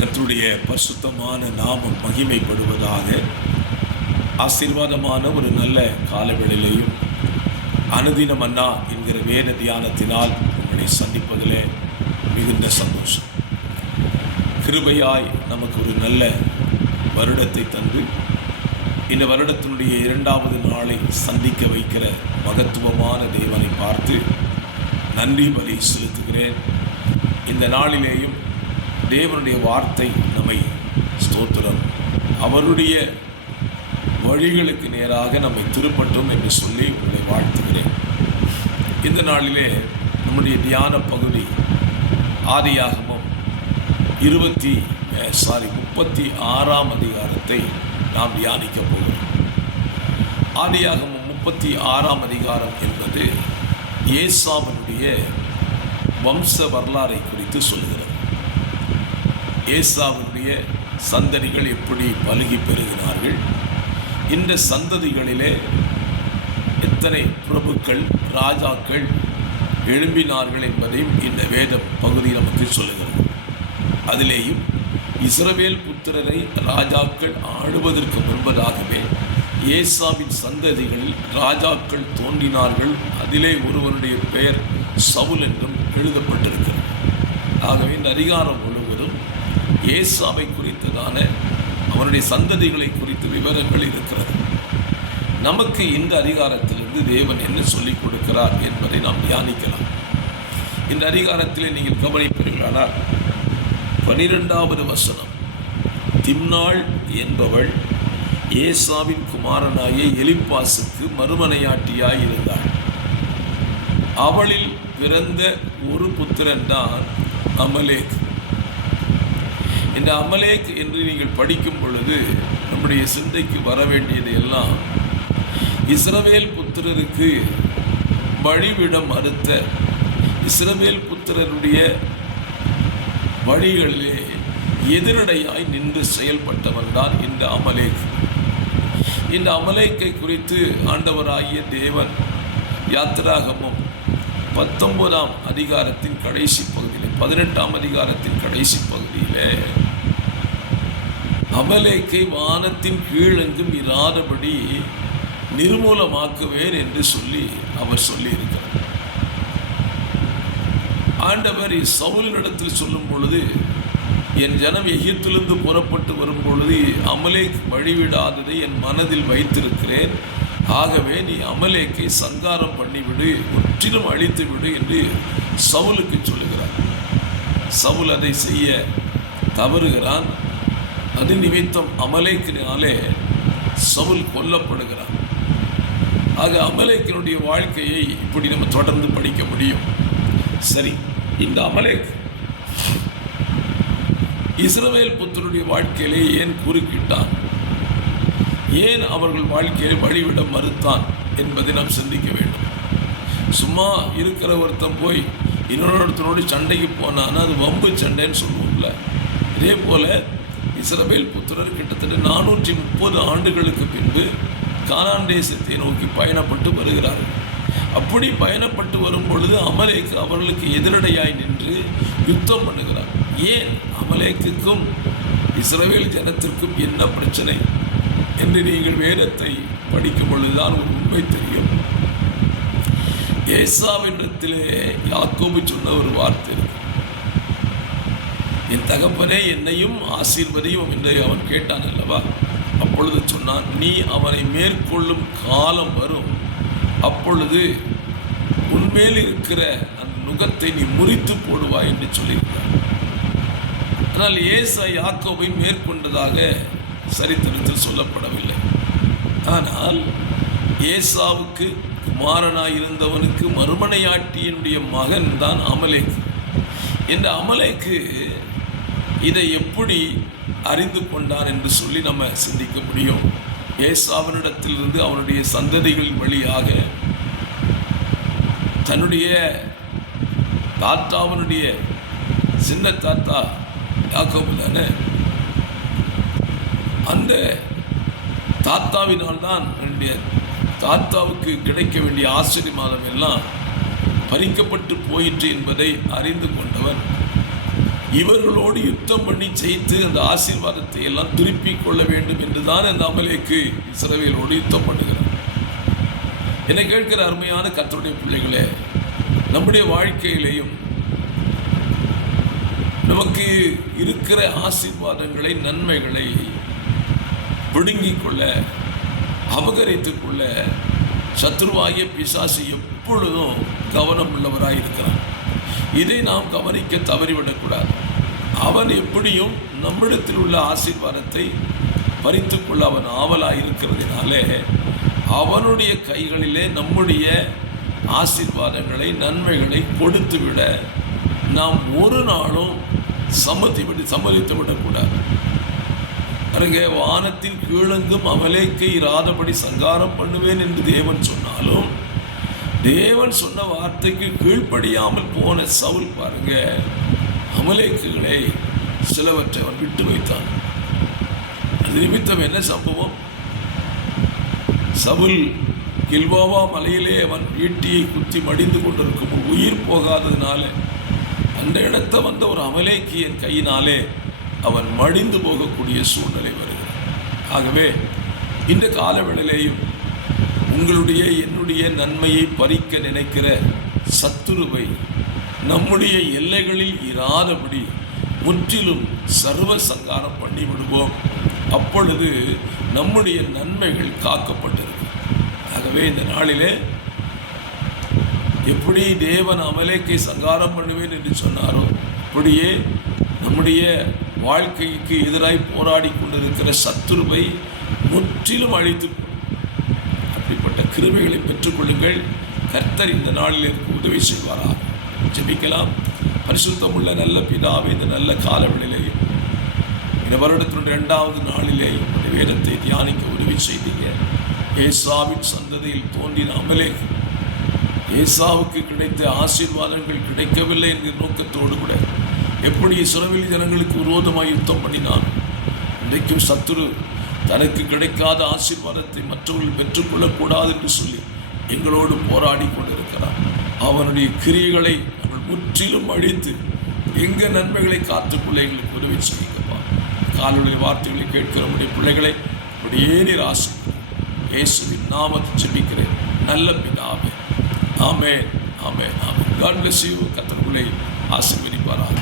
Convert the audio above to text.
கர்த்தருடைய பரிசுத்தமான நாமம் மகிமைப்படுவதாக. ஆசீர்வாதமான ஒரு நல்ல காலவேளையிலையும் அனுதின மன்னா என்கிற வேத தியானத்தினால் உங்களை சந்திப்பதிலே மிகுந்த சந்தோஷம். கிருபையாய் நமக்கு ஒரு நல்ல வருடத்தை தந்து இந்த வருடத்தினுடைய 2வது நாளை சந்திக்க வைக்கிற மகத்துவமான தேவனை பார்த்து நன்றி பலி செலுத்துகிறேன். இந்த நாளிலேயும் தேவனுடைய வார்த்தை நம்மை ஸ்தோத்திரம் அவருடைய வழிகளுக்கு நேராக நம்மை திருப்பட்டும் என்று சொல்லி உங்களை வாழ்த்துகிறேன். இந்த நாளிலே நம்முடைய தியான பகுதி ஆதியாகமம் 36ஆம் அதிகாரத்தை நாம் தியானிக்க போகிறோம். ஆதியாகமம் 36ஆம் அதிகாரம் என்பது ஏசாவனுடைய வம்ச வரலாறை குறித்து சொல்கிறது. ஏசாவுடைய சந்ததிகள் எப்படி பலுகி பெறுகிறார்கள், இந்த சந்ததிகளிலே எத்தனை பிரபுக்கள் ராஜாக்கள் எழும்பினார்கள் என்பதையும் இந்த வேத பகுதி நமக்கு சொல்லுகிறது. அதிலேயும் இஸ்ரவேல் புத்திரரை ராஜாக்கள் ஆளுவதற்கு முன்பதாகவே ஏசாவின் சந்ததிகளில் ராஜாக்கள் தோன்றினார்கள். அதிலே ஒருவருடைய பெயர் சவுல் என்றும் எழுதப்பட்டிருக்கிறது. ஆகவே இந்த அதிகாரம் முழுவதும் ஏசாவை குறித்ததான அவனுடைய சந்ததிகளை குறித்த விவரங்கள் இருக்கிறது. நமக்கு இந்த அதிகாரத்திலிருந்து தேவன் என்ன சொல்லிக் கொடுக்கிறார் என்பதை நாம் தியானிக்கலாம். இந்த அதிகாரத்திலே நீங்கள் கவனிப்பீர்களானால் 12வது வசனம், திம்னாள் என்பவள் ஏசாவின் குமாரனாகிய எலிப்பாசுக்கு மறுமனையாட்டியாய் இருந்தாள். அவளில் பிறந்த ஒரு புத்திரன் தான் அமலேக். இந்த அமலேக் என்று நீங்கள் படிக்கும் பொழுது நம்முடைய சிந்தைக்கு வர வேண்டியது எல்லாம் இஸ்ரவேல் புத்திரருக்கு வழிவிடம் மறுத்த இஸ்ரவேல் புத்திரருடைய வழிகளிலே எதிரடையாய் நின்று செயல்பட்டவன் தான் இந்த அமலேக். இந்த அமலேக்கை குறித்து ஆண்டவராகிய தேவன் யாத்திராகமம் 19ஆம் அதிகாரத்தின் கடைசி பகுதியில் 18ஆம் அதிகாரத்தின் கடைசி பகுதியிலே அமலேக்கை வானத்தின் கீழெங்கும் இராதபடி நிர்மூலமாக்குவேன் என்று சொல்லி அவர் சொல்லியிருக்கிறார். ஆண்டவர் சவுலினிடத்தில் சொல்லும் பொழுது, என் ஜனம் எகிப்திலிருந்து புறப்பட்டு வரும் பொழுது அமலேக் வழிவிடாததை என் மனதில் வைத்திருக்கிறேன். ஆகவே நீ அமலேக்கை சங்காரம் பண்ணிவிடு, முற்றிலும் அழித்து விடு என்று சவுலுக்கு சொல்லுகிறார். சவுல் அதை செய்ய தவறுகிறான். அது நிமித்தம் அமலேக்கினாலே சவுல் கொல்லப்படுகிறான். ஆக அமலேக்கினுடைய வாழ்க்கையை இப்படி நம்ம தொடர்ந்து படிக்க முடியும். சரி, இந்த அமலேக் இஸ்ரவேல் புத்திரருடைய வாழ்க்கையிலே ஏன் குறுக்கிட்டான், ஏன் அவர்கள் வாழ்க்கையை வழிவிட மறுத்தான் என்பதை நாம் சிந்திக்க வேண்டும். சும்மா இருக்கிற ஒருத்தன் போய் இன்னொருத்தனோடு சண்டைக்கு போனான்னா அது வம்பு சண்டைன்னு சொல்லுவோம்ல. இதே போல இஸ்ரவேல் புத்திரர் கிட்டத்தட்ட 430 ஆண்டுகளுக்கு பின்பு கானான் தேசத்தை நோக்கி பயணப்பட்டு வருகிறார்கள். அப்படி பயணப்பட்டு வரும் பொழுது அமலேக்கு அவர்களுக்கு எதிரடையாய் நின்று யுத்தம் பண்ணுகிறார். ஏன் அமலேக்குக்கும் இஸ்ரவேல் ஜனத்திற்கும் என்ன பிரச்சனை என்று நீங்கள் வேதத்தை படிக்கும் பொழுதுதான் ஒரு உண்மை தெரியும். ஏசாவினிடத்திலே யாக்கோபு சொன்ன ஒரு வார்த்தை, என் தகப்பனே என்னையும் ஆசீர்வதியும் என்று அவன் கேட்டான் அல்லவா. அப்பொழுது சொன்னான், நீ அவனை மேற்கொள்ளும் காலம் வரும், அப்பொழுது உன்மேல் இருக்கிற அந்த நுகத்தை நீ முறித்து போடுவாய் என்று சொல்லியிருக்கிறார். ஆனால் ஏசா யாக்கோபை மேற்கொண்டதாக சரித்திரத்தில் சொல்லப்படவில்லை. ஆனால் ஏசாவுக்கு குமாரனாயிருந்தவனுக்கு மறுமனையாட்டியினுடைய மகன் தான் அமலேக். இந்த அமலேக்கு இதை எப்படி அறிந்து கொண்டான் என்று சொல்லி நம்ம சிந்திக்க முடியும். ஏசாவினிடத்திலிருந்து அவனுடைய சந்ததிகள் வழியாக தன்னுடைய தாத்தாவனுடைய சின்ன தாத்தா யாக்கோபு தானே, அந்த தாத்தாவினால் தான் என்னுடைய தாத்தாவுக்கு கிடைக்க வேண்டிய ஆசீர்வாதம் எல்லாம் பறிக்கப்பட்டு போயிற்று என்பதை அறிந்து கொண்டவன் இவர்களோடு யுத்தம் பண்ணி ஜெயித்து அந்த ஆசீர்வாதத்தை எல்லாம் திருப்பிக் கொள்ள வேண்டும் என்றுதான் அந்த அமலேக்கு இஸ்ரவேலோடு யுத்தம் பண்ணுகிறார். என்னை கேட்கிற அருமையான கர்த்தருடைய பிள்ளைகளே, நம்முடைய வாழ்க்கையிலேயும் நமக்கு இருக்கிற ஆசீர்வாதங்களை, நன்மைகளை பிடுங்கிக் கொள்ள, அபகரித்துக் கொள்ள சத்ருவாகிய பிசாசு எப்பொழுதும் கவனம் உள்ளவராய் இருக்கிறான். இதை நாம் கவனிக்க தவறிவிடக்கூடாது. அவன் எப்படியும் நம்மிடத்தில் உள்ள ஆசீர்வாதத்தை பறித்துக்கொள்ள அவன் ஆவலாய் இருக்கிறதுனாலே அவனுடைய கைகளிலே நம்முடைய ஆசீர்வாதங்களை, நன்மைகளை கொடுத்துவிட நாம் ஒரு நாளும் சம்மதித்து விடக்கூடாது. அங்கே வானத்தின் கீழெங்கும் அமலேக்கை இராதபடி சங்காரம் பண்ணுவேன் என்று தேவன் சொன்னாலும், தேவன் சொன்ன வார்த்தைக்கு கீழ்ப்படியாமல் போன சவுல் பாருங்க, அமலேக்குகளை சிலவற்றை அவன் விட்டு வைத்தான். அது நிமித்தம் என்ன சம்பவம்? சவுல் கில்போவா மலையிலே அவன் ஈட்டியை குத்தி மடிந்து கொண்டிருக்கும் உயிர் போகாததினால அந்த இடத்த வந்த ஒரு அமலேக்கியன் கையினாலே அவன் மடிந்து போகக்கூடிய சூழ்நிலை வருகிறது. ஆகவே இந்த காலவேளையிலேயும் உங்களுடைய என்னுடைய நன்மையை பறிக்க நினைக்கிற சத்துருவை நம்முடைய எல்லைகளில் இராதபடி முற்றிலும் சர்வ சங்காரம் பண்ணி விடுவோம். அப்பொழுது நம்முடைய நன்மைகள் காக்கப்பட்டிருக்கும். ஆகவே இந்த நாளிலே எப்படி தேவன் அமலேக்கை சங்காரம் பண்ணுவேன் என்று சொன்னாரோ, அப்படியே நம்முடைய வாழ்க்கைக்கு எதிராய் போராடி கொண்டிருக்கிற சத்துருவை முற்றிலும் அழித்து அப்படிப்பட்ட கிருபைகளை பெற்றுக்கொள்ளுங்கள். கர்த்தர் இந்த நாளில் எனக்கு உதவி செய்வாராக. ஜெபிக்கலாம். பரிசுத்தமுள்ள நல்ல பிதாவே, இந்த நல்ல காலவெளியிலேயும் இந்த வருடத்தினுடைய 2வது நாளிலே வேதத்தை தியானிக்க உதவி செய்தீங்க. ஏசாவின் சந்ததியில் தோன்றின அமலேக்கு, ஏசாவுக்கு கிடைத்த ஆசீர்வாதங்கள் கிடைக்கவில்லை என்கிற நோக்கத்தோடு கூட எப்படி இஸ்ரவேல் ஜனங்களுக்கு விரோதமாய் யுத்தம் பண்ணினான், இன்றைக்கும் சத்துரு தனக்கு கிடைக்காத ஆசீர்வாதத்தை மற்றவர்கள் பெற்றுக்கொள்ளக்கூடாது என்று சொல்லி எங்களோடு போராடி கொண்டிருக்கிறார். அவனுடைய கிரியைகளை நாங்கள் முற்றிலும் அழித்து எங்கள் நன்மைகளை காத்துக்கொள்ள எங்களுக்கு உதவி செய்யுங்கப்பா. காலுடைய வார்த்தைகளை கேட்கிற நம்முடைய பிள்ளைகளை அப்படியே நீர் ஆசீர்வதியும். இயேசுவின் நாமத்தில் ஜெபிக்கிறேன் நல்ல பிதாவே. ஆமென், ஆமென், ஆமென். God bless you. கர்த்தர் உங்களை ஆசீர்வதிப்பாராக.